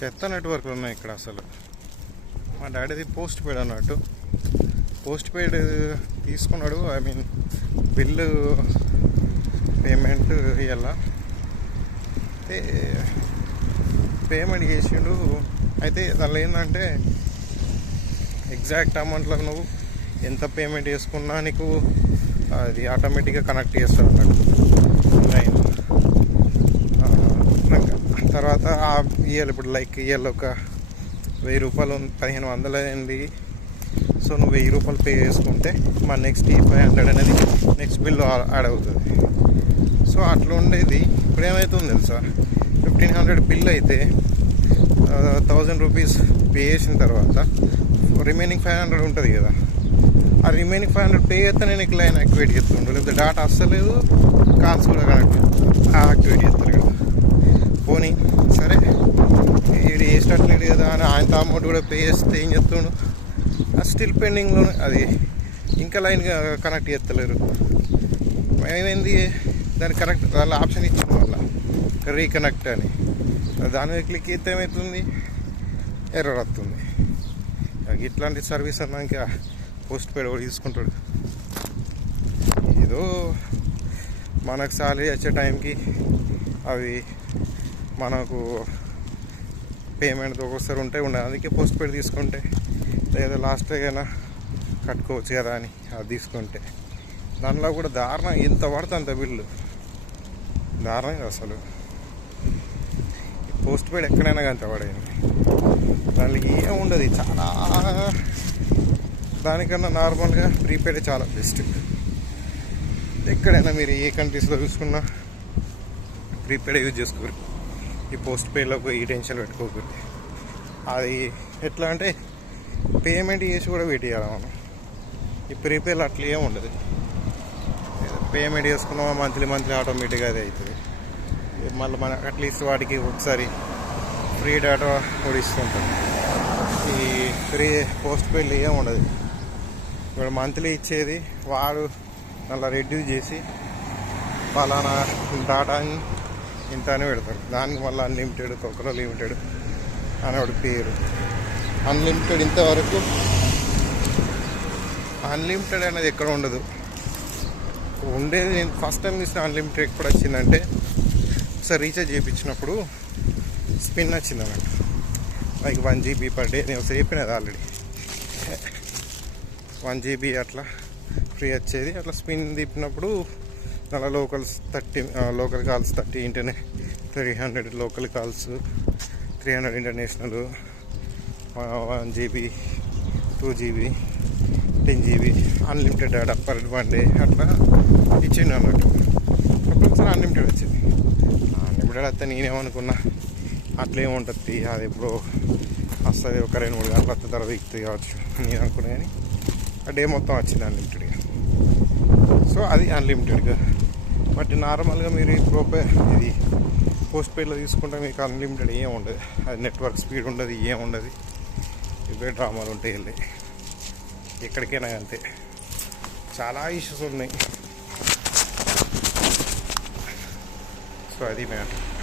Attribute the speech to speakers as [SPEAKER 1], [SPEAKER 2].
[SPEAKER 1] చెత్త నెట్వర్క్లు ఉన్నాయి ఇక్కడ అసలు. మా డాడీది పోస్ట్ పెయిడ్ అన్నట్టు. పోస్ట్ పెయిడ్ తీసుకున్నాడు ఐ మీన్ బిల్లు పేమెంట్ ఇవాళ అయితే పేమెంట్ చేసిండు. అయితే దానిలో ఏంటంటే ఎగ్జాక్ట్ అమౌంట్లో నువ్వు ఎంత పేమెంట్ చేసుకున్నా నీకు అది ఆటోమేటిక్గా కనెక్ట్ చేస్తాడు అన్నట్టు లైన్ తర్వాత ఇయ్యాలి ఇప్పుడు లైక్ ఇయ్యాలి ఒక వెయ్యి రూపాయలు పదిహేను వందలు అయింది. సో నువ్వు వెయ్యి రూపాయలు పే చేసుకుంటే మా నెక్స్ట్ ఈ ఫైవ్ హండ్రెడ్ అనేది నెక్స్ట్ బిల్ యాడ్ అవుతుంది సో అట్లా ఉండేది. ఇప్పుడు ఏమవుతుంది తెలుసా? ఫిఫ్టీన్ హండ్రెడ్ బిల్ అయితే థౌజండ్ రూపీస్ పే చేసిన తర్వాత రిమైనింగ్ ఫైవ్ హండ్రెడ్ ఉంటుంది కదా. ఆ రిమైనింగ్ ఫైవ్ హండ్రెడ్ పే చేస్తే నేను లైన్ యాక్టివేట్ చేస్తుండే. లేకపోతే డాటా అస్సలేదు కాల్స్ కూడా కనెక్ట్ యాక్టివేట్ చేస్తారు అనుకొని సరే ఇది వేసినట్లేదు కదా అని ఆయన అమౌంట్ కూడా పే చేస్తే ఏం చెప్తుండు స్టిల్ పెండింగ్లోనే అది ఇంకా లైన్గా కనెక్ట్ చేస్తలేరు. ఏమైంది? దాన్ని కనెక్ట్ వాళ్ళ ఆప్షన్ ఇచ్చింది వాళ్ళ రీకనెక్ట్ అని. దాని మీద క్లిక్ చేస్తే ఏమవుతుంది ఎర్రర్ వస్తుంది. ఇట్లాంటి సర్వీస్ అన్నాక పోస్ట్ పెయిడ్ కూడా తీసుకుంటాడు. ఏదో మనకు సాలరీ వచ్చే టైంకి అవి మనకు పేమెంట్ ఒక్కొక్కసారి ఉంటే ఉండదు అందుకే పోస్ట్ పెయిడ్ తీసుకుంటే లేదా లాస్ట్ అయినా కట్టుకోవచ్చు కదా అని అది తీసుకుంటే. దానిలో కూడా దారుణం ఎంత పడుతుంది అంత బిల్లు. దారుణంగా అసలు. పోస్ట్ పెయిడ్ ఎక్కడైనా కానీ పడేది. దానికి ఏం ఉండదు చాలా. దానికన్నా నార్మల్గా ప్రీపెయిడ్ చాలా బెస్ట్ ఎక్కడైనా మీరు ఏ కంట్రీస్లో చూసుకున్నా ప్రీపెయిడ్ యూజ్ చేసుకోరు. ఈ పోస్ట్ పేలో ఈ టెన్షన్ పెట్టుకోకూడదు అది ఎట్లా అంటే పేమెంట్ చేసి కూడా వెయిట్ చేయాలి మనం. ఈ ప్రీపెయిడ్ అట్లా ఉండదు. పేమెంట్ చేసుకున్నాం మంత్లీ మంత్లీ ఆటోమేటిక్గా అది అవుతుంది. మళ్ళీ మన అట్లీస్ట్ వాటికి ఒకసారి ఫ్రీ డేటా కూడా ఇస్తుంటాం. ఈ ఫ్రీ పోస్ట్ పేలు ఏం ఉండదు. ఇప్పుడు మంత్లీ ఇచ్చేది వాడు మళ్ళీ రెడ్యూస్ చేసి పలానా డాటాని ఇంత అని పెడతారు. దానికి మళ్ళీ అన్లిమిటెడ్ తొక్కలో లిమిటెడ్ అని వాడి పేరు. అన్లిమిటెడ్ ఇంతవరకు అన్లిమిటెడ్ అనేది ఎక్కడ ఉండదు. ఉండేది నేను ఫస్ట్ టైం చూసిన అన్లిమిటెడ్ ఎక్కడ వచ్చిందంటే ఒకసారి రీఛార్జ్ చేయించినప్పుడు స్పిన్ వచ్చింది అన్నట్టు like one GB per day నేను ఒకసారి చెప్పినది ఆల్రెడీ వన్ జీబీ అట్లా ఫ్రీ వచ్చేది. అట్లా స్పిన్ తిప్పినప్పుడు అలా locals thirty local calls thirty international three hundred local calls three hundred international one GB two GB ten GB unlimited data per one day అట్లా ఇచ్చిండు అన్నట్టు. అప్పుడు అన్లిమిటెడ్ వచ్చింది. అన్లిమిటెడ్ వస్తే నేనేమనుకున్నా అట్లా ఏముంటుంది అది ఎప్పుడో వస్తుంది ఒక రెండు మూడు గంటల వస్తే తర్వాత ఎక్కుతుంది కావచ్చు నేను అనుకున్నా కానీ ఆ డే మొత్తం వచ్చింది అన్లిమిటెడ్గా సో అది అన్లిమిటెడ్గా బట్ నార్మల్గా మీరు ప్రోపే ఇది పోస్ట్ పెయిడ్లో తీసుకుంటే మీకు అన్లిమిటెడ్ ఏం ఉండదు. అది నెట్వర్క్ స్పీడ్ ఉండదు ఏం ఉండదు. ఇవే డ్రామాలు ఉంటాయి వెళ్ళి. ఎక్కడికైనా అంతే. చాలా ఇష్యూస్ ఉన్నాయి. సో అది మ్యాటర్